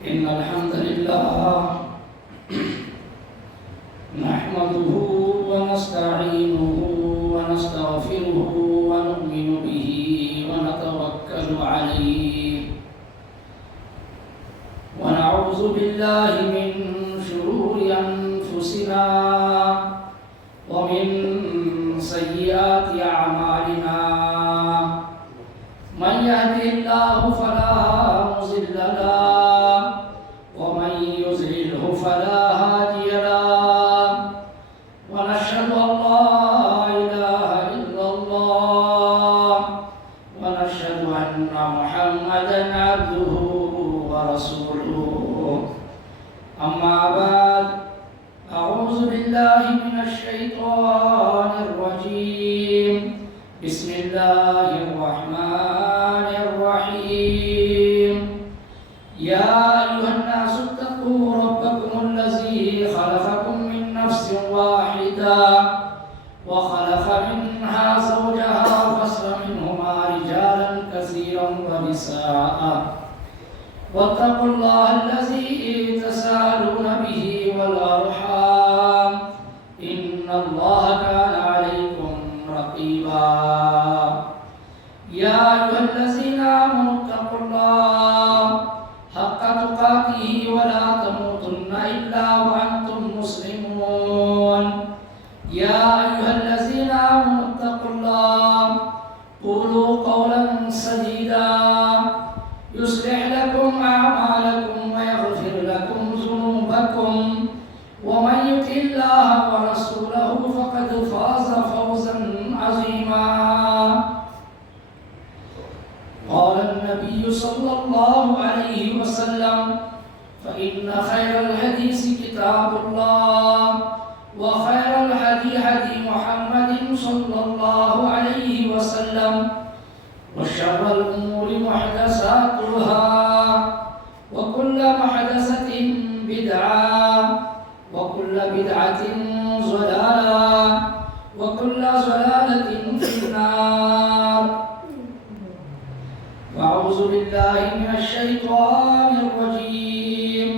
إن الحمد لله نحمده ونستعينه ونستغفره ونؤمن به ونتوكل عليه ونعوذ بالله من شرور أنفسنا ومن سيئات أعمالنا من يهده الله فلا مضل له ومن يضلله فلا هادي له ونشهد أن لا إله إلا الله ونشهد أن محمدا عبده ورسوله أما بعد أعوذ بالله من الشيطان الرجيم بسم الله الرحمن الرحيم يا أيها الناس اتقوا ربكم الذي خلقكم من نفس واحدة وخلق منها زوجها وبث منهما رجالا كثيرا ونساء واتقوا الله الذي تساءلون به والأرحام إن الله كان عليكم رقيبا يا أيها الذين آمنوا اتقوا الله حق تقاته ولا تموتن إلا وأنتم مسلمون يا أيها الذين آمنوا اتقوا الله قولوا قولا سديدا يصلح لكم أعمالكم ويغفر لكم ذنوبكم ومن يطع الله ورسوله فقد فاز فوزا عظيما قال النبي صلى الله عليه وسلم فإن خير الحديث كتاب الله وخير الهدي هدي محمد صلى الله عليه وسلم وشر الأمور محدثاتها وكل محدثة بدعة وكل بدعة ضلالة وكل ضلالة في النار أعوذ بالله من الشيطان الرجيم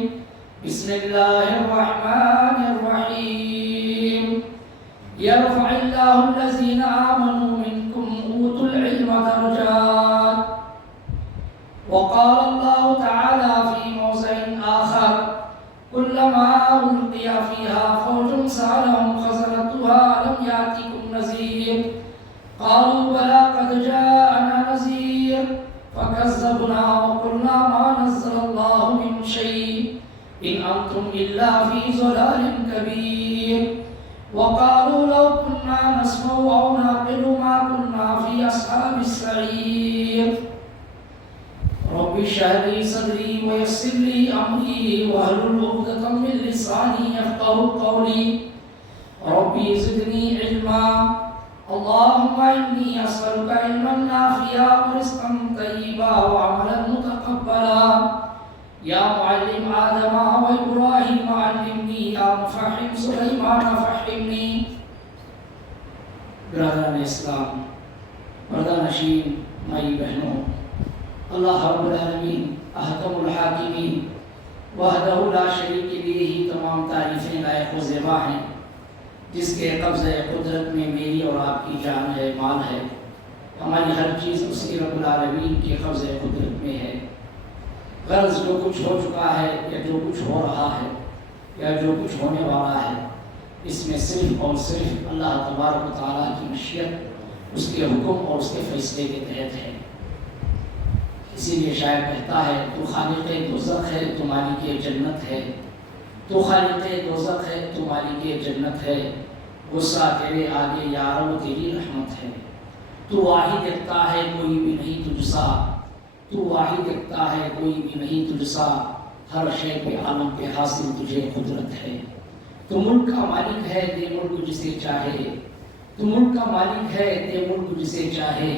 بسم الله الرحمن الرحيم يرفع الله الذين آمنوا منكم أوتوا العلم درجات وقال الله تعالى في موضع آخر كلما ألقي فيها فوج سألهم خزنتها ألم يأتكم نذير قالوا بلى قد جاءنا نذير فكذبنا وقلنا ما نزل الله من شيء إن أنتم إلا في ضلال كبير وقالوا لو كنا نسمع أو نعقل ما كنا في أصحاب السعير رب اشرح لي صدري ويسر لي أمري واحلل عقدة من لساني يفقهوا قولي ربي زدني علما اللهم إني أسألك علما نافعا ورزقا طيبا وعملا متقبلا يا معلم آدم وإبراهيم علمني يا مفهم سليمان فهمني برادران اسلام پردہ-نشین مائی بہنوں، اللہ رب العالمین احکم الحاکمین وحدہ لا شریک لیے ہی تمام تعریفیں لائق و زیبا ہیں، جس کے قبضہ قدرت میں میری اور آپ کی جان ہے، مال ہے، ہماری ہر چیز اس کی رب العالمین کے قبضہ قدرت میں ہے۔ غرض جو کچھ ہو چکا ہے یا جو کچھ ہو رہا ہے یا جو کچھ ہونے والا ہے، اس میں صرف اور صرف اللہ تبارک و تعالیٰ کی مشیت، اس کے حکم اور اس کے فیصلے کے تحت ہے۔ اسی لیے شاعر کہتا ہے تو خالق دوزخ ہے تو مالک جنت ہے، تو خالق دوزخ ہے تو مالک جنت ہے، غصہ تیرے آگے یا رب تیری رحمت ہے، تو واحد یکتا ہے کوئی بھی نہیں تجھ سا، تو واحد یکتا ہے کوئی بھی نہیں تجھ سا، ہر شے پہ عالم پہ حاصل تجھے قدرت ہے، تو ملک کا مالک ہے دے ملک جسے چاہے، تو ملک کا مالک ہے دے ملک جسے چاہے،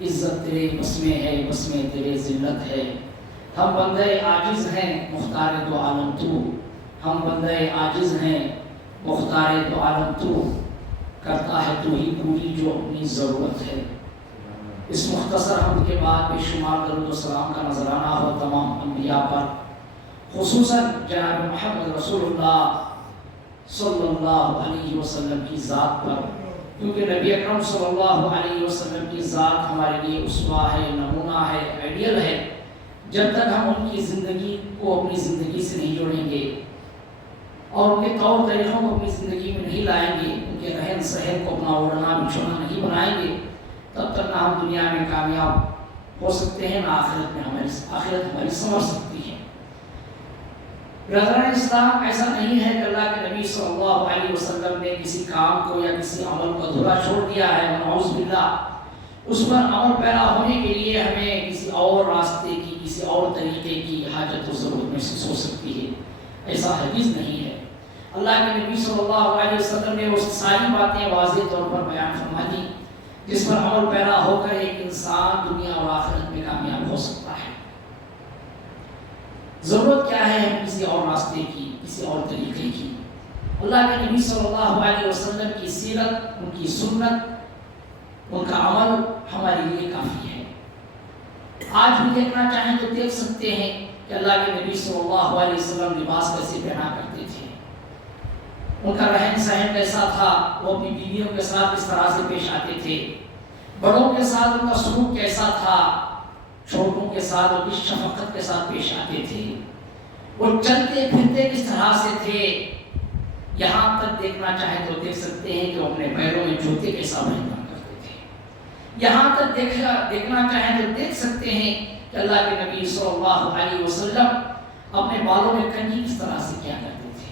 عزت تیرے بس میں ہے بس میں تیرے ذلت ہے، ہم بندے عاجز ہیں مختار دو عالم تو، ہم بندے عاجز ہیں مختار دو عالم تو، کرتا ہے تو ہی پوری جو اپنی ضرورت ہے۔ اس مختصر حمد کے بعد بے شمار درود و سلام کا نذرانہ ہو تمام انبیاء پر خصوصاً جناب محمد رسول اللہ صلی اللہ علیہ وسلم کی ذات پر، کیونکہ نبی اکرم صلی اللہ علیہ وسلم کی ذات ہمارے لیے اسوہ ہے، نمونہ ہے، آئیڈیل ہے۔ جب تک ہم ان کی زندگی کو اپنی زندگی سے نہیں جوڑیں گے اور ان کے طور طریقوں کو اپنی زندگی میں نہیں لائیں گے، ان کے رہن سہن کو اپنا اوڑھنا بچھونا نہیں بنائیں گے، تب تک نہ ہم دنیا میں کامیاب ہو سکتے ہیں، نہ آخرت میں ہماری سنور سکتی ہے۔ برادران اسلام، ایسا نہیں ہے کہ اللہ کے نبی صلی اللہ علیہ وسلم نے کسی کام کو یا کسی عمل کو ادھورا چھوڑ دیا ہے، ونعوذ باللہ، اس پر عمل پیرا ہونے کے لیے ہمیں کسی اور راستے کی، کسی اور طریقے کی حاجت و ضرورت محسوس ہو سکتی ہے۔ ایسا ہرگز نہیں ہے۔ اللہ کے نبی صلی اللہ علیہ وسلم نے وہ ساری باتیں واضح طور پر بیان فرما دی جس پر عمل پیرا ہو کر ایک انسان دنیا اور آخرت میں کامیاب ہو سکتا ہے۔ ضرورت کیا ہے ہم کسی اور راستے کی، کسی اور طریقے کی؟ اللہ کے نبی صلی اللہ علیہ وسلم کی سیرت، ان کی سنت، ان کا عمل ہمارے لیے کافی ہے۔ آج بھی دیکھنا چاہیں تو دیکھ سکتے ہیں کہ اللہ کے نبی صلی اللہ علیہ وسلم لباس کیسے پہنا کرتے تھے، ان کا رہن سہن کیسا تھا، وہ اپنی بیویوں کے ساتھ اس طرح سے پیش آتے تھے، بڑوں کے ساتھ ان کا سلوک کیسا تھا، چھوٹوں کے ساتھ وہ کس شفقت کے ساتھ پیش آتے تھے، وہ چلتے پھرتے کس طرح سے تھے۔ یہاں تک دیکھنا چاہیں تو دیکھ سکتے ہیں کہ وہ اپنے پیروں میں جوتے کیسا پہنا کرتے تھے۔ یہاں تک دیکھنا چاہیں تو دیکھ سکتے ہیں کہ اللہ کے نبی صلی اللہ علیہ وسلم اپنے بالوں میں کنگھی کس طرح سے کیا کرتے تھے۔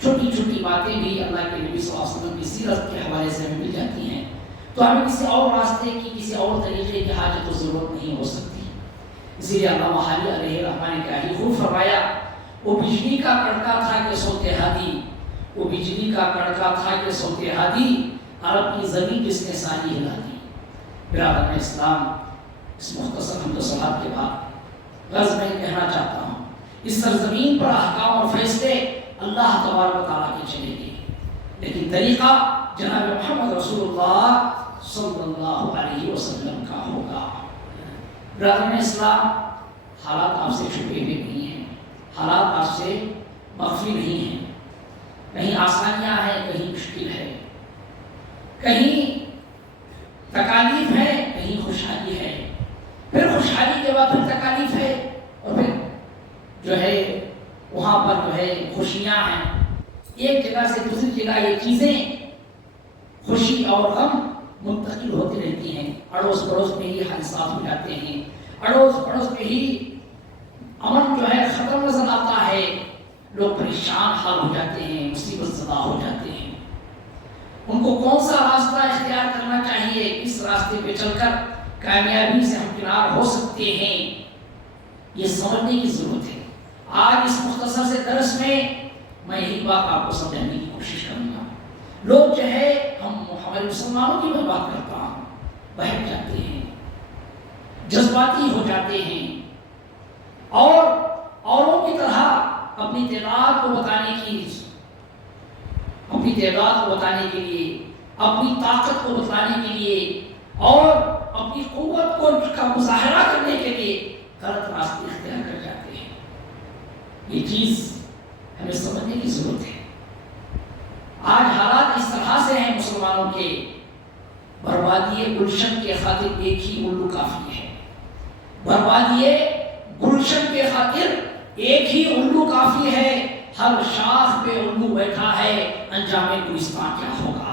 چھوٹی چھوٹی باتیں بھی اللہ کے نبی صلی اللہ علیہ وسلم کی سیرت کے حوالے سے ہمیں مل جاتی ہیں، تو ہمیں کسی اور راستے کی، کسی اور طریقے کی حاجت و ضرورت نہیں ہو سکتی۔ اسی لیے علامہ حالی علیہ رحمٰن نے کیا ہی خوب فرمایا، وہ بجلی کا کڑکا تھا کہ سوتے ہادی، وہ بجلی کا کڑکا تھا کہ سوتے ہادی، عرب کی زمین جس نے ساری ہلا دی۔ برادران اسلام، اس مختصر حمد و ثناء کے بعد غرض میں کہنا چاہتا ہوں، اس سرزمین پر احکام اور فیصلے اللہ تبارک و تعالیٰ کے چلیں گے، لیکن طریقہ جناب محمد رسول اللہ صلی اللہ علیہ وسلم کا ہوگا۔ برادران اسلام، حالات آپ سے چھپے ہوئے نہیں ہیں، حالات آپ سے مخفی نہیں ہیں، کہیں آسانیاں ہیں، کہیں مشکل ہے، کہیں تکالیف ہے، کہیں خوشحالی ہے، پھر خوشحالی کے بعد پھر تکالیف ہے، اور پھر جو ہے وہاں پر جو ہے خوشیاں ہیں۔ ایک جگہ سے دوسری جگہ یہ چیزیں، خوشی اور غم منتقل ہوتی رہتی ہیں، اڑوس پڑوس میں ہی حادثات ہو جاتے ہیں، اڑوس پڑوس میں ہی امن جو ہے ختم نظر آتا ہے، لوگ پریشان حال ہو جاتے ہیں، مصیبت زدہ ہو جاتے ہیں۔ ان کو کون سا راستہ اختیار کرنا چاہیے، کس راستے پہ چل کر کامیابی سے ہمکنار ہو سکتے ہیں، یہ سمجھنے کی ضرورت ہے۔ آج اس مختصر سے درس میں میں یہی بات آپ کو سمجھانے کی کوشش کروں گا۔ لوگ جو ہے، ہمارے مسلمانوں کی میں بات کرتا ہوں، بہک جاتے ہیں، جذباتی ہو جاتے ہیں، اور اوروں کی طرح اپنی تعداد کو بتانے کے لیے، اپنی طاقت کو بتانے کے لیے اور اپنی قوت کو کا مظاہرہ کرنے کے لیے غلط راستے اختیار کر جاتے ہیں۔ یہ چیز ہمیں سمجھنے کی ضرورت ہے۔ آج حالات اس طرح سے ہیں مسلمانوں کے، بربادی گلشن کے خاطر ایک ہی الو کافی ہے، بربادی گلشن کے خاطر ایک ہی الو کافی ہے، ہر شاخ پہ الو بیٹھا ہے، انجام گلستان کیا ہوگا۔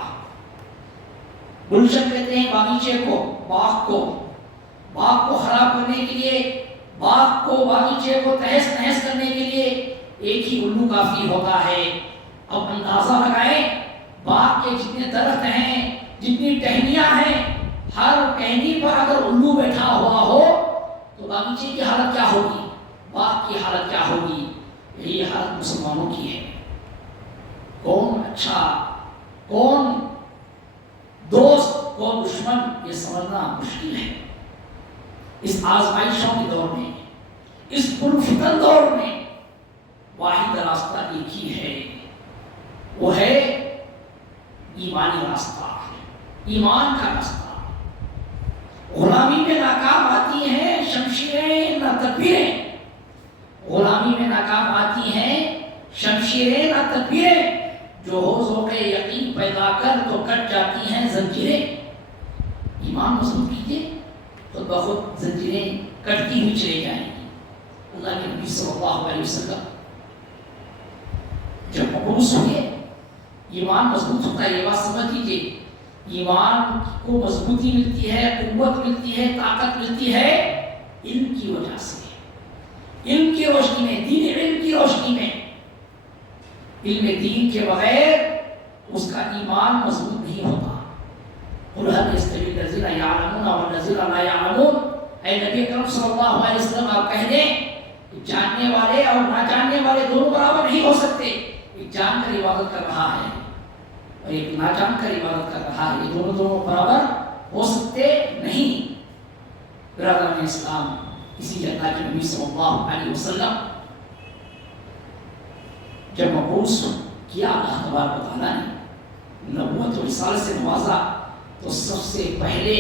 گلشن کہتے ہیں باغیچے کو، باغ کو خراب کرنے کے لیے، باغ کو، باغیچے کو تہس نہس کرنے کے لیے ایک ہی الو کافی ہوتا ہے۔ اب اندازہ لگائیں، باغ کے جتنے درخت ہیں، جتنی ٹہنیاں ہیں، ہر ٹہنی پر اگر الو بیٹھا ہوا ہو تو باغیچے کی حالت کیا ہوگی، باغ کی حالت کیا ہوگی۔ یہی حالت مسلمانوں کی ہے۔ کون اچھا، کون دوست، کون دشمن، یہ سمجھنا مشکل ہے۔ اس آزمائشوں کے دور میں، اس پرفتن دور میں واحد راستہ ایک ہی ہے، وہ ہے ایمانی راستہ، ایمان کا راستہ۔ غلامی میں ناکام آتی ہیں شمشیریں نہ تدبیریں، غلامی میں ناکام تبشیریں نہ تدبیریں، جو ہو ذوق یقین پیدا کر تو کٹ جاتی ہیں زنجیریں۔ ایمان مضبوط کیجیے، خود بخود زنجیریں کٹتی ہوئی چلے جائیں گی۔ اللہ کے نبی صلی اللہ علیہ وسلم جب مبعوث ہوئے، ایمان مضبوط ہوتا ہے۔ یہ بات سمجھ لیجیے، ایمان کو مضبوطی ملتی ہے، قوت ملتی ہے، طاقت ملتی ہے علم کی وجہ سے، علم کی روشنی میں، دین علم کی روشنی میں۔ علم دین کے بغیر اس کا ایمان مضبوط نہیں ہوتا۔ قُلْ هَلْ يَسْتَوِي الَّذِينَ يَعْلَمُونَ وَالَّذِينَ لَا يَعْلَمُونَ، اے نبی اکرم صلی اللہ علیہ وسلم آپ کہہ دیں کہ جاننے والے اور نہ جاننے والے دونوں برابر نہیں ہو سکتے۔ ایک جان کر عبادت کر رہا ہے اور ایک نہ جان کر عبادت کر رہا ہے، یہ دونوں برابر ہو سکتے نہیں۔ برادران اسلام، اسی لیے اللہ کے نبی صلی اللہ علیہ وسلم جب مبعوث کیا اللہ تبارک و تعالیٰ نے نبوت و رسالت سے نوازا، تو سب سے پہلے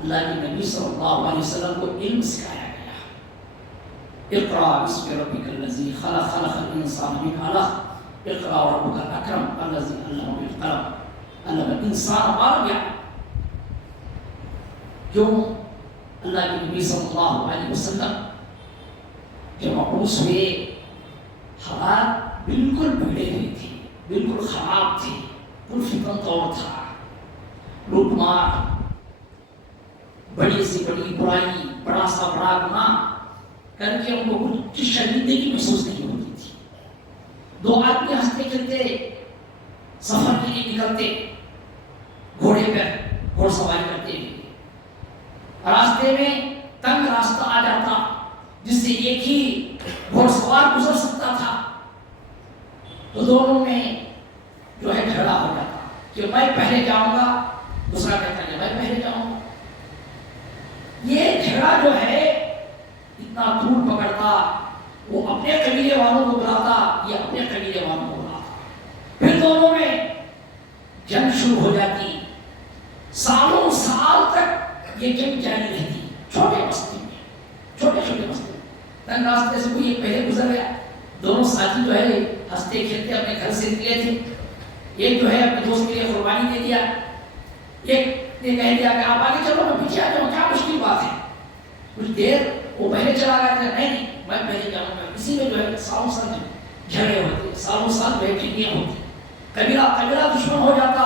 اللہ کے نبی صلی اللہ علیہ وسلم کو علم سکھایا گیا۔ اقرأ بسم ربک الذی خلق، خلق الانسان من علق، اقرأ وربک الاکرم الذی علم بالقلم، علم الانسان ما لم یعلم۔ جو اللہ کے نبی صلی اللہ علیہ وسلم جب مبعوث ہوئے، حالات بالکل بگڑے ہوئے تھے، بالکل خراب تھے، پرفتن طور تھا۔ لوٹ مار، بڑی سے بڑی برائی، بڑا سا بڑا گناہ کر کے ان کو کچھ شرمندگی محسوس نہیں ہوتی تھی۔ دو آدمی ہنستے کھیلتے سفر کے لیے نکلتے، گھوڑے پر گھوڑ سواری کرتے ہوئے، راستے میں تنگ راستہ آ جاتا جس سے ایک ہی گھوڑ سوار گزر سکتا تھا، تو دونوں میں جو ہے جھگڑا ہو جاتا کہ میں پہلے جاؤں گا، دوسرا کہتا ہے میں پہلے جاؤں گا۔ یہ جھگڑا جو ہے اتنا طول پکڑتا، وہ اپنے قبیلے والوں کو بلاتا، یہ اپنے قبیلے والوں کو بلاتا، پھر دونوں میں جنگ شروع ہو جاتی۔ سالوں سال تک یہ جنگ جاری رہتی، چھوٹے مسئلے میں، چھوٹے چھوٹے مسئلے میں۔ تنگ راستے سے کوئی ایک پہلے گزر گیا، دونوں ساتھی جو ہے ہنستے کھیلتے اپنے گھر سے نکلے تھے، ایک جو ہے اپنے دوست کے لیے قربانی دے دیا، ایک نے کہہ دیا کہ آپ آگے چلو میں پیچھے آ جاؤں، کیا مشکل بات ہے۔ کچھ دیر وہ پہلے چلا گیا تھا، نہیں میں پہلے جاؤں گا۔ اسی میں جو ہے سالوں سال جھگڑے ہوتے، سالوں سال بیٹھیاں ہوتی، قبیلہ دشمن ہو جاتا۔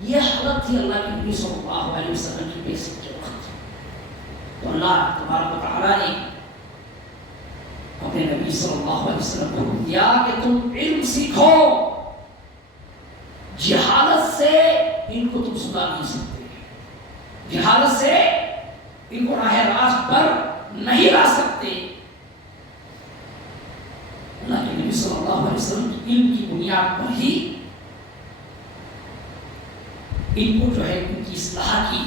یہ حالت تھی اللہ کے نبی صلی اللہ علیہ وسلم کی بیعت کے وقت۔ تو اللہ تبارک و تعالیٰ نے اپنے نبی صلی اللہ علیہ وسلم کو دیا کہ تم علم سیکھو، جہالت سے ان کو تم سدھار نہیں سکتے، جہالت سے ان کو راہ راست پر نہیں لا سکتے۔ اللہ کے نبی صلی اللہ علیہ وسلم کی علم کی بنیاد پر ہی ان کو جو ہے ان کی اصلاح کی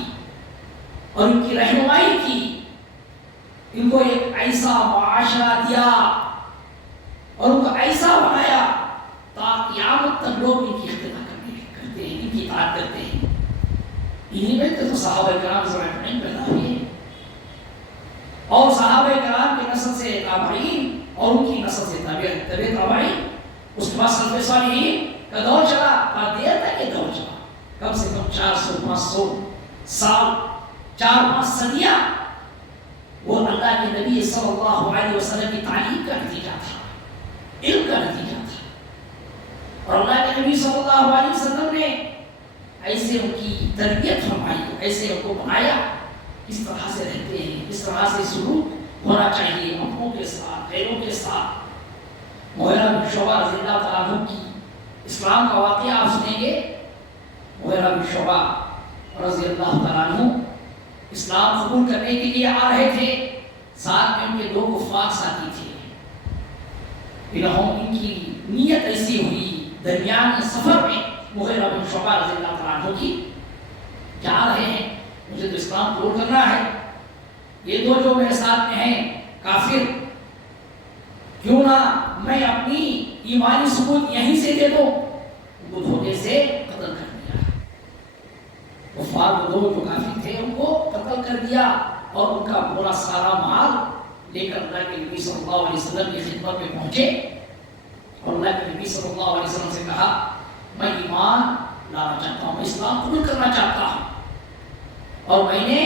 اور ان کی رہنمائی کی، ان کو ایک ایسا معاشرہ دیا اور ان کو ایسا بنایا تاکہ قیامت تک لوگ ان کی اقتدا کرتے ہیں، ان کی اطاعت کرتے ہیں۔ انہی میں تو صحابہ کرام اجمعین پیدا ہوئے اور صحابہ کرام کی نسل سے تابعین اور ان کی نسل سے تابعین، اس کے بعد سلف صالحین کا دور چلا، بہت دیر تک یہ دور چلا، کم سے کم 400-500 سال، 4-5 صدیاں وہ اللہ کے نبی صلی اللہ علیہ وسلم کی تعلیم کا نتیجہ تھا، علم کا نتیجہ تھا۔ اور اللہ کے نبی صلی اللہ علیہ وسلم نے ایسے ان کی تربیت فرمائی، ایسے ان کو بنایا، اس طرح سے رہتے ہیں، اس طرح سے سلوک ہونا چاہیے اپنوں کے ساتھ، غیروں کے ساتھ۔ مغیرہ بن شعبہ رضی اللہ تعالیٰ عنہ کی اسلام کا واقعہ آپ سنیں گے۔ مغیرہ بن شعبہ رضی اللہ تعالیٰ عنہ اسلام قبول کرنے کے لیے آ رہے تھے، ساتھ میں ان کے 2 کفار ساتھی تھے۔ ان کی نیت ایسی ہوئی، درمیان سفر میں مغیرہ بن شعبہ رضی اللہ تعالیٰ عنہ کی جا رہے ہیں، مجھے تو اسلام قبول کرنا ہے، یہ 2 جو میرے ساتھ میں ہیں کافر، کیوں نہ میں اپنی ایمانی ثبوت یہیں سے دے دوں، ان کو دھوکے سے قتل کر دیا۔ کفار 2 جو کافر تھے ان کو قتل کر دیا اور ان کا پورا سارا مال لے کر اللہ کے نبی صلی اللہ علیہ وسلم کی خدمت میں پہنچے۔ اور اللہ کے نبی صلی اللہ علیہ وسلم سے کہا میں ایمان لانا چاہتا ہوں، میں اسلام قبول کرنا چاہتا ہوں، اور میں نے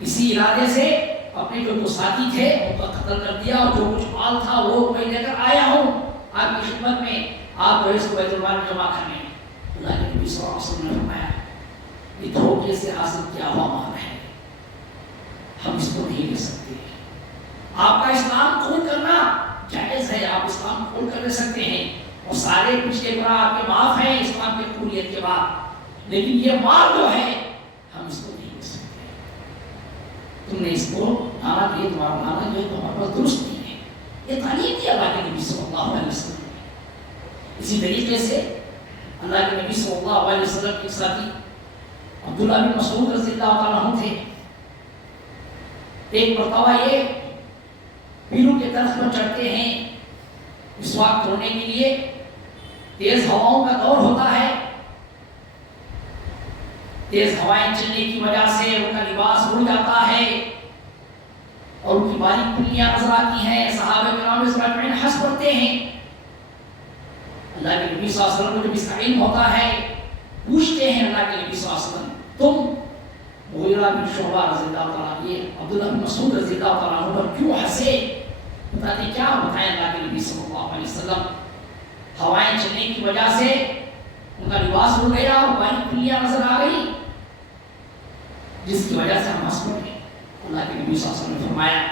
اسی ارادے سے اپنے جو ساتھی تھے ان کا قتل کر دیا، اور جو کچھ مال تھا وہ میں لے کر آیا ہوں آپ کی خدمت میں، آپ جو ہے اس کو بیت المال میں جمع کرنے۔ اللہ کے نبی صلی اللہ علیہ وسلم نے فرمایا یہ دھوکے سے حاصل کیا ہوا مال ہے، ہم اس کو نہیں لے سکتے۔ آپ کا اسلام قبول کرنا جائز ہے، آپ اسلام قبول کر لے سکتے ہیں، اور سارے پچھلے گناہ آپ کے معاف ہیں اسلام کی قبولیت کے بعد، لیکن یہ مال جو ہے ہم اس کو نہیں لے سکتے۔ تم نے اس کو لانا دیا، تمہارا لانا جو ہے تمہارے پاس درست نہیں ہے۔ یہ تعلیم دی اللہ کے نبی صلی اللہ علیہ وسلم نے۔ اسی طریقے سے اللہ کے نبی صلی اللہ علیہ وسلم کے ساتھی عبداللہ بن مسعود رضی اللہ تعالیٰ عنہ تھے۔ ایک مرتبہ یہ پیروں کے درخت پر چڑھتے ہیں مسواک دھونے کے لیے، تیز ہواؤں کا دور ہوتا ہے، تیز ہوائیں چلنے کی وجہ سے ان کا لباس اڑ جاتا ہے اور ان کی باریک پلیاں نظر آتی ہیں۔ صحابہ کرام اس بات میں ہنس پڑتے ہیں۔ اللہ کے نبی صلی اللہ علیہ وسلم کو جب اس کا علم ہوتا ہے پوچھتے ہیں اللہ کے نبی صلی اللہ علیہ وسلم تم مغیرہ بن شعبہ رضی اللہ تعالیٰ عنہ، عبداللہ بن مسعود رضی اللہ تعالیٰ عنہ پر کیوں ہنسے؟ بتاتے کیا بتائیں اللہ کے نبی صلی اللہ علیہ وسلم، ہوائیں چلنے کی وجہ سے ان کا لباس اڑ گیا اور باریک پلیاں نظر آ گئی جس کی وجہ سے ہم ہنس پڑے۔ اللہ کے نبی صلی اللہ علیہ وسلم نے فرمایا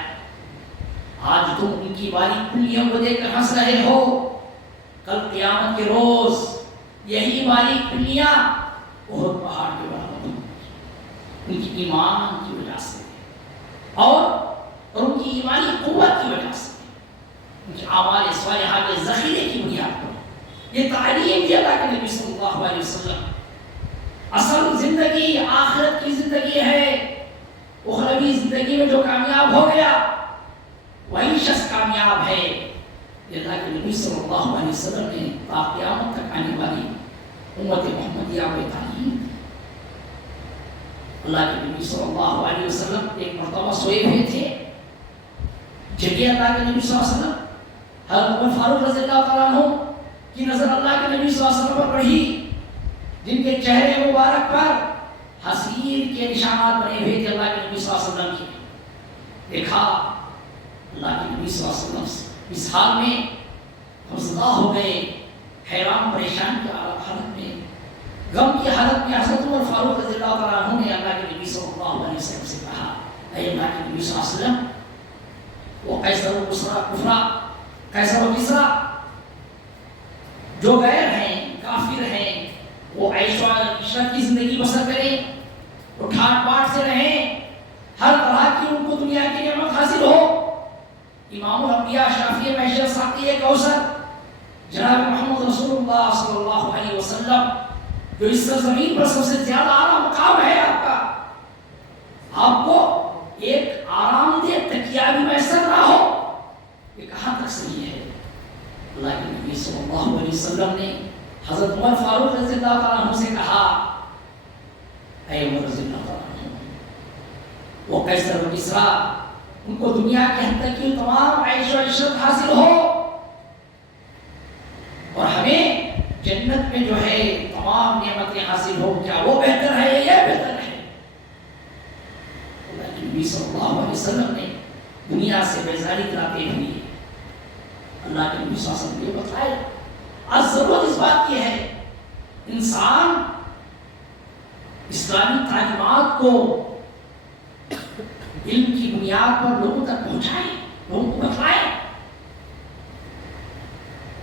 آج تم ان کی باریک پلیوں کو دیکھ کر ہنس رہے ہو، کل قیامت کے روز یہی باریک پلیاں احد پہاڑ کے برابر ہوں ان کی ایمان کی وجہ سے اور ان کی ایمانی قوت کی وجہ سے، ان کے اعمال صالحہ کے ذخیرے کی بنیاد پر۔ یہ تعلیم دی اللہ کے نبی صلی اللہ علیہ وسلم۔ اصل زندگی آخرت کی زندگی ہے، اخروی زندگی میں جو کامیاب ہو گیا وہی شخص کامیاب ہے۔ یہ اللہ کے نبی صلی اللہ علیہ وسلم نے تا قیامت تک آنے والی امت محمدیہ کو تعلیم دی۔ اللہ کے نبی صلی اللہ علیہ وسلم ایک مرتبہ سوئے ہوئے تھے، جگہ اللہ کے نبی صلی اللہ علیہ وسلم، حضرت عمر فاروق رضی اللہ تعالیٰ عنہ کی نظر اللہ کے نبی صلی اللہ علیہ وسلم پر پڑی، جن کے چہرے مبارک پر حسیر کے نشانات بنے ہوئے تھے اللہ کے نبی صلی اللہ علیہ وسلم کی۔ دیکھا اللہ کے نبی صلی اللہ علیہ وسلم اس حال میں حوصلہ ہو گئے، حیران پریشان کی حالت میں، غم کی حالت میں حضرت عمر فاروق رضی اللہ تعالیٰ عنہ نے اللہ کے نبی صلی اللہ علیہ وسلم سے کہا اے اللہ کے نبی صلی اللہ علیہ وسلم، وہ قیصر و کسریٰ، قیصر و کسریٰ جو غیر ہیں، کافر ہیں، وہ عیش و عشرت کی زندگی بسر کریں، وہ ٹھاٹ باٹ سے رہیں، ہر طرح کی ان کو دنیا کی نعمت حاصل ہو۔ امام الانبیاء شافی معشر ساقی کوثر جناب محمد رسول اللہ صلی اللہ علیہ وسلم جو اس سرزمین پر سب سے زیادہ اعلیٰ مقام ہے آپ کا، آپ کو ایک آرام دہ تکیہ بھی میسر نہ ہو، یہ کہاں تک صحیح ہے؟ اللہ کے نبی صلی اللہ علیہ وسلم نے حضرت عمر فاروق رضی اللہ تعالیٰ عنہ سے کہا اے عمر رضی اللہ تعالیٰ عنہ، وہ قیصر و کسریٰ ان کو دنیا کے حد تک کی تمام عیش و عشرت حاصل ہو اور ہمیں جنت میں جو ہے تمام نعمتیں حاصل ہو، کیا وہ بہتر ہے یا یہ بہتر ہے؟ اللہ کے نبی صلی اللہ علیہ وسلم نے دنیا سے بیزاری کراتے ہوئے اللہ کے نبی صلی اللہ علیہ وسلم نے بتایا آج ضرورت اس بات کی ہے انسان اسلامی تعلیمات کو علم کی بنیاد پر لوگوں تک پہنچائیں، لوگوں کو بتلائیں۔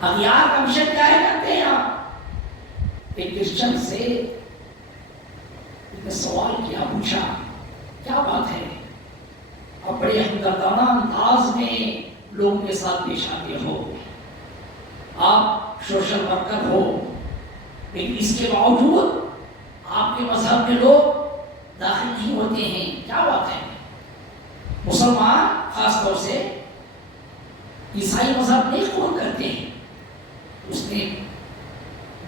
اغیار کا مشن کیا ہے کرتے ہیں آپ؟ ایک کرسچن سے سوال کیا، پوچھا کیا بات ہے، آپ بڑے ہمدردانہ انداز میں لوگوں کے ساتھ پیش آتے ہو، آپ سوشل ورکر ہو، لیکن اس کے باوجود آپ کے مذہب میں لوگ داخل نہیں ہوتے ہیں، کیا بات ہے؟ مسلمان خاص طور سے عیسائی مذہب نہیں قبول کرتے ہیں۔ اس نے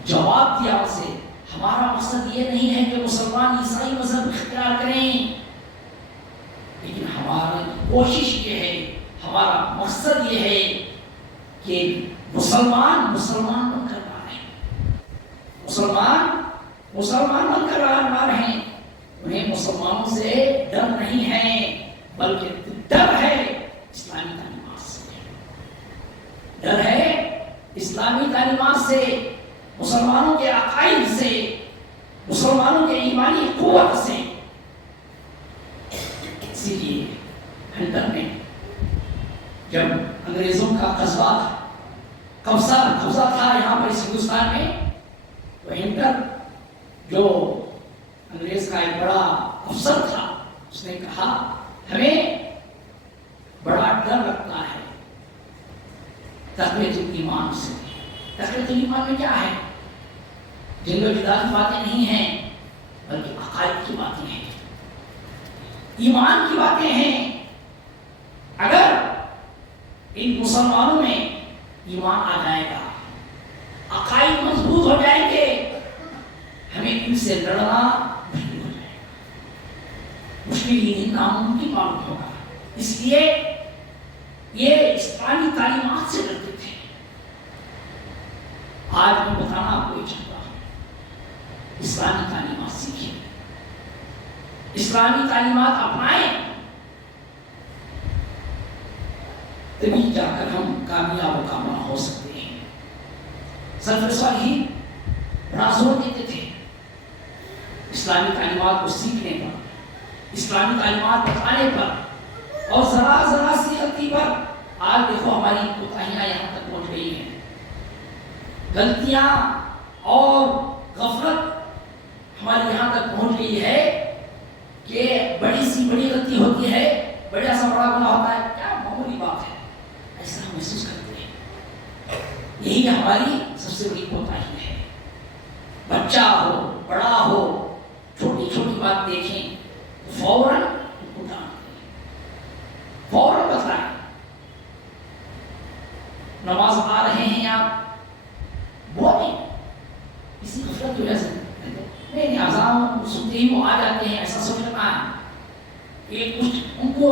جواب دیا اسے ہمارا مقصد یہ نہیں ہے کہ مسلمان عیسائی مذہب اختیار کریں، لیکن ہماری کوشش یہ ہے، ہمارا مقصد یہ ہے کہ مسلمان بن کر نہ رہیں، مسلمان بن کر نہ رہیں، انہیں مسلمانوں سے ڈر نہیں ہے بلکہ ڈر ہے اسلامی تعلیمات سے، ڈر ہے اسلامی تعلیمات سے، مسلمانوں کے عقائد سے، مسلمانوں کے ایمانی قوت سے۔ اسی لیے ہنٹر میں جب انگریزوں کا قبضہ تھا یہاں پر اس ہندوستان میں، تو ہنٹر جو انگریز کا ایک بڑا افسر تھا، اس نے کہا ہمیں بڑا ڈر لگتا ہے تقویت الایمان سے۔ تقویت الایمان میں کیا ہے؟ جن و جدال کی باتیں نہیں ہیں بلکہ عقائد کی باتیں ہیں، ایمان کی باتیں ہیں۔ اگر ان مسلمانوں میں ایمان آ جائے گا، عقائد مضبوط ہو جائیں گے، ہمیں ان سے لڑنا مشکل ہو جائے گا، مشکل ہی نہیں ناممکن معلوم ہوگا۔ اس لیے یہ اسلامی تعلیمات سے ڈرتے تھے۔ آج میں بتانا آپ کو چاہتا ہوں، اسلامی تعلیمات سیکھیں، اسلامی تعلیمات اپنائیں، تبھی جا کر ہم کامیاب و کامران ہو سکتے ہیں۔ سلف صالحین بڑا زور دیتے تھے اسلامی تعلیمات کو سیکھنے پر، اسلامی تعلیمات بتانے پر، اور ذرا سی غلطی پر آج دیکھو ہماری کوتاہیاں یہاں تک پہنچ گئی ہیں۔ غلطیاں اور غفلت ہماری یہاں تک پہنچ گئی ہے کہ بڑی سی بڑی غلطی ہوتی ہے، بڑا سا بڑا گناہ ہوتا ہے، کیا معمولی بات ہے، ایسا ہم محسوس کرتے ہیں۔ یہی ہماری سب سے بڑی کوتاہی ہے۔ بچہ ہو بڑا ہو، چھوٹی چھوٹی بات دیکھیں فوراً بتائیں۔ نماز آ رہے ہیں آپ، بولیں، کسی غفلت کی وجہ سے نہیں، اذان سنتے ہی وہ آ جاتے ہیں، ایسا سوچنا ہے کہ کچھ ان کو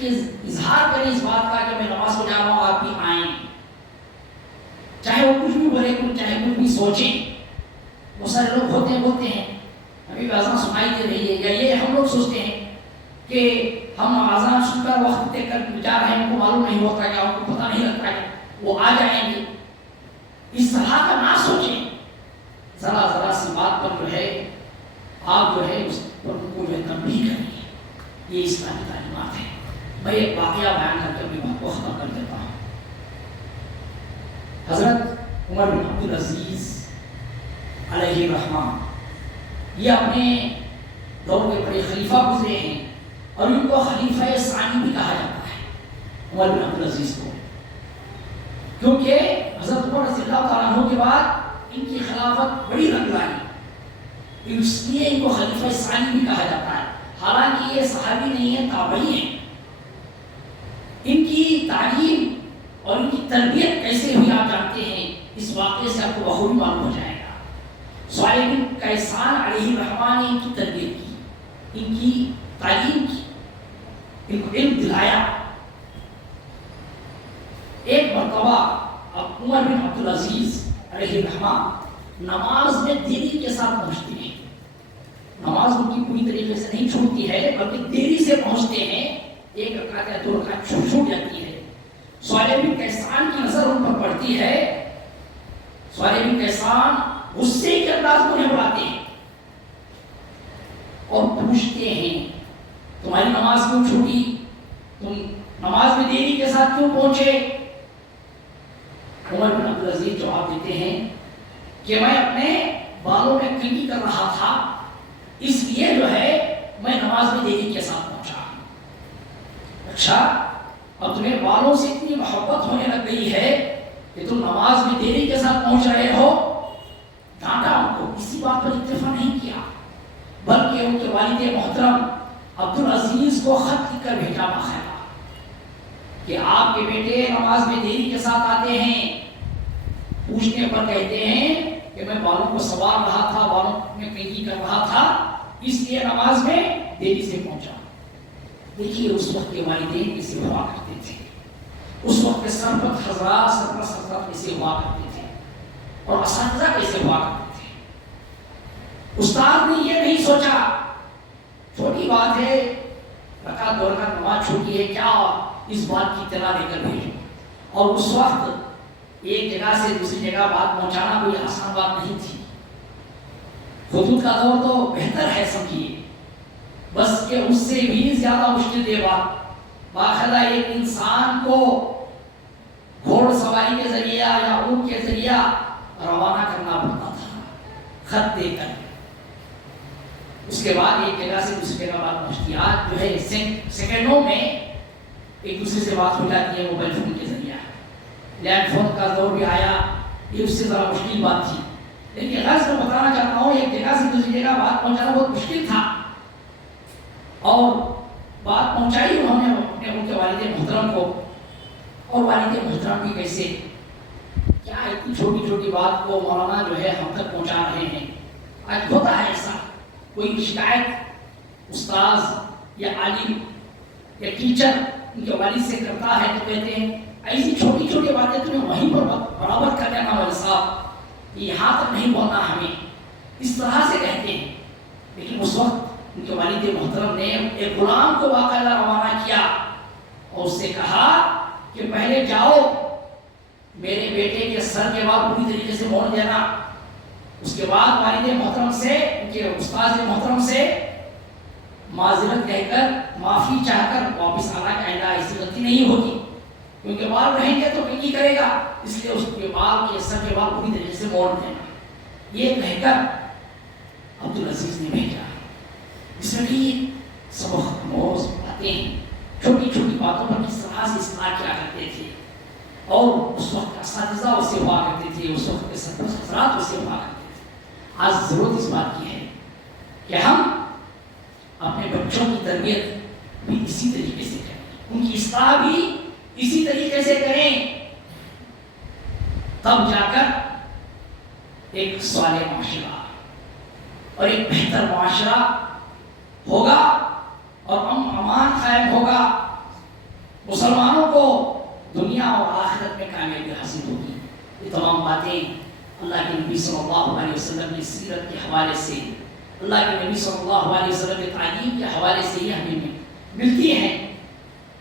اظہار کریں اس بات کا کہ میں نماز کو جا رہا ہوں، آپ بھی آئیں، چاہے وہ کچھ بھی بولے، چاہے کچھ بھی سوچیں۔ بہت سارے لوگ بولتے ہیں ابھی بھی اذان سنائی دے رہی ہے، یا یہ ہم لوگ سوچتے ہیں کہ ہم اذان سن کر وقت دے کر جا رہے ہیں، ان کو معلوم نہیں ہوتا، کیا ان کو پتہ نہیں لگتا ہے وہ آ جائیں گے۔ اس طرح کا نہ سوچیں، ذرا سی بات پر جو ہے آپ جو ہے اس پر ان کو جو ہے تنبیہ کریں۔ یہ اسلامی تعلیمات ہے۔ میں ایک واقعہ بیان کر کے اپنی بات کو ختم کر دیتا ہوں۔ حضرت عمر بن عبدالعزیز علیہ الرحمہ، یہ اپنے دور کے بڑے خلیفہ گزرے ہیں، اور ان کو خلیفہ ثانی بھی کہا جاتا ہے، عمر بن عبدالعزیز کو، کیونکہ حضرت عمر رضی اللہ تعالیٰ عنہ کے بعد ان کی خلافت بڑی رنگ لائی، اس لیے ان کو خلیفہ ثانی بھی کہا جاتا ہے۔ حالانکہ یہ صحابی نہیں ہیں، تابعی ہیں۔ ان کی تعلیم اور ان کی تربیت کیسے ہوئی آپ جانتے ہیں، اس واقعے سے آپ کو بخوبی معلوم ہو جائے گا۔ صہیب بن کیسان علیہ الرحمہ نے ان کی تربیت کی، ان کی تعلیم کی، ان کو علم دلایا۔ ایک مرتبہ عمر بن عبدالعزیز علیہ الرحمہ نماز میں دیری کے ساتھ پہنچتے ہیں، نماز ان کی پوری طریقے سے نہیں چھوٹتی ہے بلکہ دیری سے پہنچتے ہیں، ایک رکعت یا دو رکعت چھوٹ جاتی ہے۔ صہیب بن کیسان کی نظر ان پر پڑتی ہے، صہیب بن کیسان غصے کے انداز میں انہیں بلاتے ہیں اور پوچھتے ہیں تمہاری نماز کیوں چھوٹی، تم نماز میں دیری کے ساتھ کیوں پہنچے؟ عمر بن عبدالعزیز جواب دیتے ہیں کہ میں اپنے بالوں میں کنگھی کر رہا تھا، اس لیے جو ہے میں نماز میں دیری کے ساتھ پہنچا۔ اچھا، اب تمہیں بالوں سے اتنی محبت ہونے لگ گئی ہے کہ تم نماز میں دیری کے ساتھ پہنچ رہے ہو؟ ڈانٹا ان کو، اسی بات پر اتفاق نہیں کیا، بلکہ ان کے والد محترم عبدالعزیز کو خط لکھ کر بھیجا باقاعدہ کہ آپ کے بیٹے نماز میں دیری کے ساتھ آتے ہیں، پوچھنے پر کہتے ہیں کہ میں بالوں کو سنوار رہا تھا، بالوں میں کنگھی کر رہا تھا، اس لیے نماز میں دیری سے پہنچا۔ دیکھیے اس وقت کے والدین کسی ہوا کرتے تھے، اس وقت کے سرپرست حضرات کیسے ہوا کرتے تھے اور اساتذہ کیسے ہوا کرتے تھے۔ استاد نے یہ نہیں سوچا چھوٹی بات ہے، رکعت دو رکعت نماز چھوٹی ہے، کیا اس بات کی اطلاع دے کر بھیجو۔ اور اس وقت ایک جگہ سے دوسری جگہ بات پہنچانا کوئی آسان بات نہیں تھی۔ خطوط کا دور تو بہتر ہے سمجھیے، بس کہ اس سے بھی زیادہ مشکل یہ بات باقاعدہ ایک انسان کو گھوڑ سواری کے ذریعے یا اونٹ کے ذریعے روانہ کرنا پڑتا تھا خط دے کر، اس کے بعد ایک جگہ سے دوسری جگہ بات پہنچتی۔ آج جو ہے سیکنڈوں میں ایک دوسرے سے بات ہو جاتی ہے موبائل فون کے ذریعے۔ لینڈ فون کا دور بھی آیا، یہ اس سے ذرا مشکل بات تھی، لیکن غرض میں بتانا چاہتا ہوں ایک جگہ سے دوسری جگہ بات پہنچانا بہت مشکل تھا، اور بات پہنچائی انہوں نے اپنے ان کے والد محترم کو، اور والد محترم بھی کیسے کیا اتنی چھوٹی چھوٹی بات کو مولانا جو ہے ہم تک پہنچا رہے ہیں۔ آج ہوتا ہے ایسا، کوئی شکایت استاذ یا عالم یا ٹیچر ان کے والد سے کرتا ہے تو کہتے ہیں ایسی چھوٹی چھوٹی باتیں تمہیں وہیں پر برابر کر لینا والد صاحب، یہاں تک نہیں بولنا ہمیں، اس طرح سے کہتے ہیں۔ لیکن اس وقت ان کے والد محترم نے ایک غلام کو باقاعدہ روانہ کیا اور اس سے کہا کہ پہلے جاؤ میرے بیٹے کے سر کے بال پوری طریقے سے موڑ دینا، اس کے بعد والد محترم سے ان کے استاد محترم سے معذرت کہہ کر معافی چاہ کر واپس آنا کہ آئندہ ایسی غلطی نہیں ہوگی، کیونکہ بال رہیں گے تو کی کرے گا، اس لیے اس کے بال کے سر کے بال پوری طریقے سے موڑ دینا۔ یہ کہہ کر عبدالعزیز نے بھیجا، اس میں بھی سبق موز باتیں چھوٹی چھوٹی باتوں پر کس طرح سے اصلاح کیا کرتے تھے، اور اس وقت اساتذہ اسے ہوا کرتے تھے، اس وقت کے سرپرست حضرات اسے ہوا کرتے تھے۔ آج ضرورت اس بات کی ہے کہ ہم اپنے بچوں کی تربیت بھی اسی طریقے سے کریں، ان کی اصلاح بھی اسی طریقے سے کریں، تب جا کر ایک صالح معاشرہ اور ایک بہتر معاشرہ ہوگا اور امان قائم ہوگا، مسلمانوں کو دنیا اور آخرت میں کامیابی حاصل ہوگی۔ یہ تمام باتیں اللہ کے نبی صلی اللہ علیہ وسلم کی سیرت کے حوالے سے، اللہ کے نبی صلی اللہ علیہ وسلم کی تعلیم کے حوالے سے یہ ہمیں ملتی ہیں۔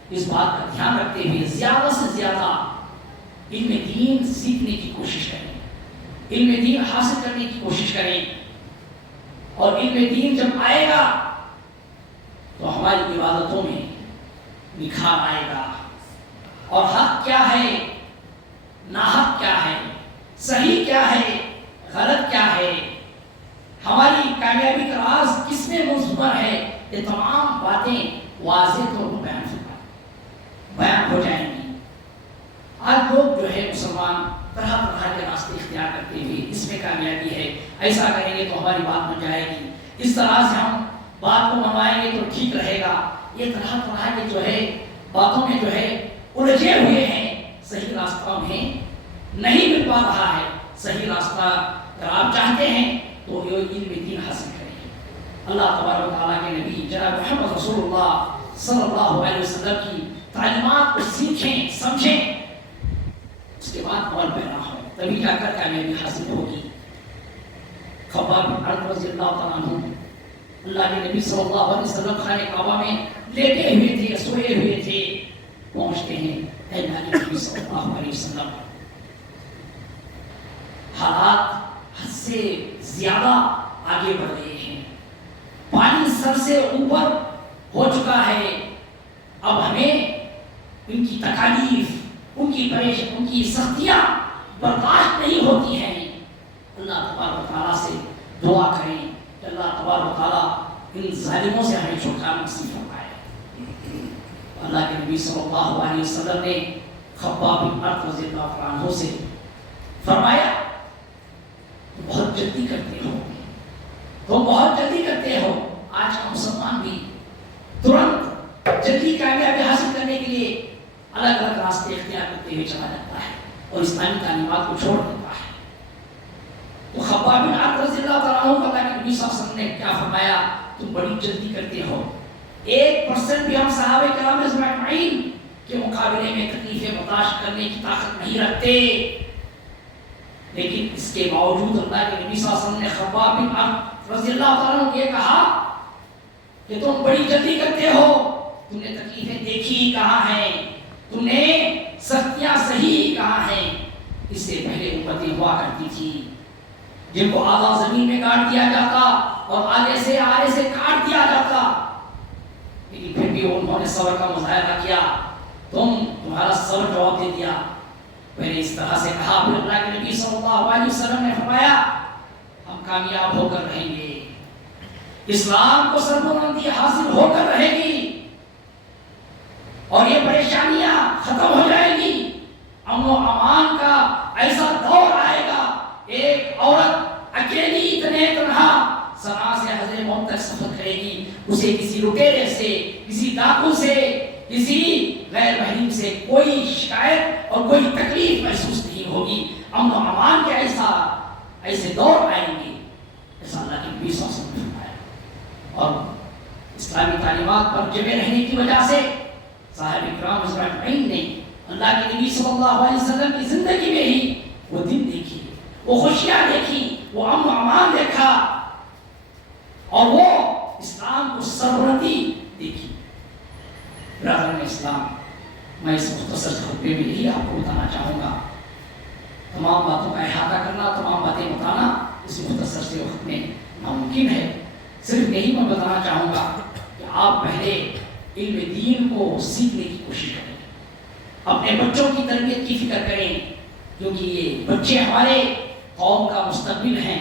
اس بات کا دھیان رکھتے ہوئے زیادہ سے زیادہ علم دین سیکھنے کی کوشش کریں، علم دین حاصل کرنے کی کوشش کریں، اور علم دین جب آئے گا تو ہماری عبادتوں میں نکھار آئے گا، اور حق کیا ہے، ناحق کیا ہے، صحیح کیا ہے، غلط کیا ہے، ہماری کامیابی کا راز کس میں مضمر ہے، یہ تمام باتیں واضح طور پر بیان ہو جائیں گی۔ آج لوگ جو ہے مسلمان طرح طرح کے راستے اختیار کرتے ہوئے اس میں کامیابی ہے، ایسا کریں گے تو ہماری بات بن جائے گی، اس طرح سے ہم بات کو منوائیں گے تو ٹھیک رہے گا، یہ طرح طرح کے جو ہے باتوں میں جو ہے الجھے ہوئے ہیں، صحیح راستہ میں نہیں مل پا رہا ہے۔ صحیح راستہ اگر آپ چاہتے ہیں تو یہ علم دین حاصل کریں، اللہ تبارک و تعالیٰ کے نبی جناب محمد رسول اللہ صلی اللہ علیہ وسلم کی تعلیمات کو سیکھیں، سمجھیں، اس کے بعد عمل پیرا ہو، تبھی جا کر کامیابی حاصل ہوگی۔ خباب بن عرب رضی اللہ تعالیٰ عنہ اللہ کے نبی صلی اللہ علیہ وسلم خانہ کعبہ میں لیٹے ہوئے تھے، سوئے ہوئے تھے، پہنچتے ہیں اے اللہ کے نبی صلی اللہ علیہ وسلم، حالات حد سے زیادہ آگے بڑھ گئے ہیں، پانی سر سے اوپر ہو چکا ہے، اب ہمیں ان کی تکالیف، ان کی سختیاں برداشت نہیں ہوتی ہیں۔ اللہ تبارک و تعالیٰ سے دعا کریں کہ اللہ تبارک و تعالیٰ ان ظالموں سے ہمیں چھٹکارا نصیب فرمائے۔ اللہ کے نبی صلی اللہ علیہ وسلم نے خباب بن عرب رضی اللہ عنہ سے فرمایا بہت جلدی کرتے ہو، تو بہت جلدی کرتے ہو۔ آج کا مسلمان بھی ترنت جلدی کامیابی حاصل کرنے کے لیے الگ الگ راستے اختیار کرتے ہوئے چلا جاتا ہے اور اسلامی تعلیمات کو چھوڑ دیتا ہے۔ تو خباب بن عرب رضی اللہ تعالیٰ عنہ اللہ کے نبی صلی اللہ علیہ وسلم نے کیا فرمایا، تم بڑی جلدی کرتے ہو۔ 1% بھی ہم صحابہ کرام اجمعین کے مقابلے میں تکلیفیں برداشت کرنے کی طاقت نہیں رکھتے، لیکن اس کے باوجود اللہ کے نبی صلی اللہ علیہ وسلم نے خباب بن عرب رضی اللہ تعالیٰ عنہ کو یہ کہا کہ تم بڑی جلدی کرتے ہو، تم نے تکلیفیں دیکھی کہاں ہیں، تم نے سختیاں صحیح کہاں ہیں۔ اس سے پہلے امتیں ہوا کرتی تھی جن کو آدھا زمین میں گاڑ دیا جاتا اور آگے سے کاٹ دیا جاتا، لیکن پھر بھی انہوں نے صبر کا مظاہرہ کیا، تمہارا صبر جواب دے دیا۔ میں نے اس طرح سے کہا، پھر اللہ کے نبی صلی اللہ علیہ وسلم نے فرمایا ہم کامیاب ہو کر رہیں گے، اسلام کو سربلندی حاصل ہو کر رہے گی اور یہ پریشانیاں ختم ہو جائیں گی، امن و امان کا ایسا دور آئے گا۔ ایک عورت اکیلی تنہا صنعاء سے حضرت موت تک سفر کرے گی، اسے کسی لٹیرے سے، کسی ڈاکو سے، کسی غیر محرم سے کوئی شکایت اور کوئی تکلیف محسوس نہیں ہوگی، امن و امان کے ایسے دور آئیں گے، ایسا اللہ کے نبی صلی اللہ علیہ وسلم نے فرمایا۔ اور اسلامی تعلیمات پر جمے رہنے کی وجہ سے صاحب اکرام اجمعین نے اللہ کے نبی صلی اللہ علیہ وسلم کی زندگی میں ہی وہ دن دیکھی، وہ خوشیاں دیکھی، وہ امن و امان دیکھا اور وہ اسلام کو سربلندی دیکھی۔ برادران اسلام، میں اس مختصر خطبے میں یہی آپ کو بتانا چاہوں گا، تمام باتوں کا احاطہ کرنا، تمام باتیں بتانا اس مختصر سے وقت میں ناممکن ہے۔ صرف یہی میں بتانا چاہوں گا کہ آپ پہلے علم دین کو سیکھنے کی کوشش کریں، اپنے بچوں کی تربیت کی فکر کریں، کیونکہ یہ بچے ہمارے قوم کا مستقبل ہیں،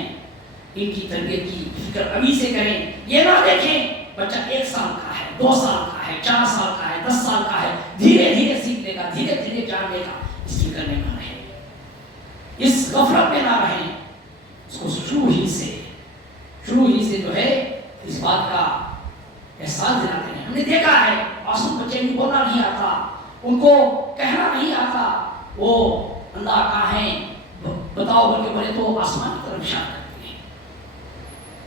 ان کی تربیت کی فکر ابھی سے کریں۔ یہ نہ دیکھیں بچہ 1 سال کا ہے، 2 سال کا ہے، 4 سال کا ہے، 10 سال کا ہے، دھیرے دھیرے سیکھ لے گا، دھیرے دھیرے جان لے گا، اس فکر میں نہ رہیں، اس غفلت میں نہ رہیں، اس کو شروع ہی سے جو ہے اس بات کا احساس دلاتے ہیں۔ ہم نے دیکھا ہے معصوم بچے کو بولنا نہیں آتا، ان کو کہنا نہیں آتا، وہ اللہ کہاں ہیں بتاؤ بلکہ بولے تو آسمان کی طرف اشارہ کرتے ہیں۔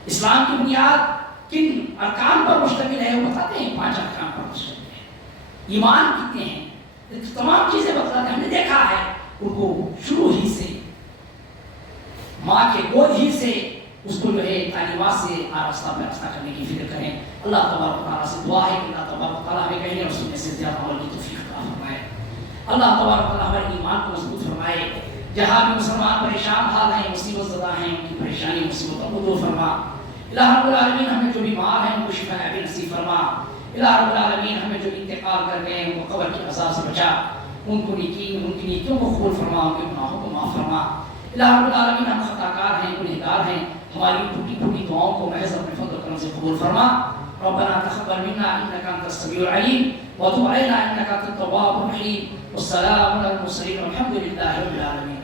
اسلام کی بنیاد کن ارکان پر مشتمل ہے وہ بتاتے ہیں، 5 ارکان پر مشتمل ہے۔ ایمان کتنے ہیں، تمام چیزیں بتلاتے ہیں۔ ہم نے دیکھا ہے ان کو شروع ہی سے ماں کے گود ہی سے اس کو جو ہے تعلیمات سے آراستہ پراستہ کرنے کی فکر کریں۔ اللہ تبارک و تعالیٰ سے دعا ہے کہ اللہ تبارک و تعالیٰ ہمیں کہیں رسول سے زیادہ عمل کی توفیق عطا فرمائے۔ اللہ تبارک و تعالیٰ ہمارے ایمان کو مضبوط فرمائے۔ جہاں بھی مسلمان پریشان حال ہیں، مصیبت زدہ ہیں، ان کی پریشانی مصیبتوں کو دور فرما۔ الہ رب العالمین ہمیں جو بیمار ہیں ان کو شفا عاجل نصیب فرما۔ الہ رب العالمین ہمیں جو انتقال کر گئے ہیں ان کو قبر کے عذاب سے بچا، ان کی نیکیوں کو قبول فرما، ان کے گناہوں کو معاف فرما۔ الہ رب العالمین ہم خطا کار ہیں، گنہگار ہیں، ہماری ٹوٹی پھوٹی دعاؤں کو محض اپنے فضل و کرم سے قبول فرما۔ ربنا تقبل منا انك انت السميع العليم وتب علينا انك انت التواب الرحيم والسلام على المرسلين والحمد لله رب العالمين۔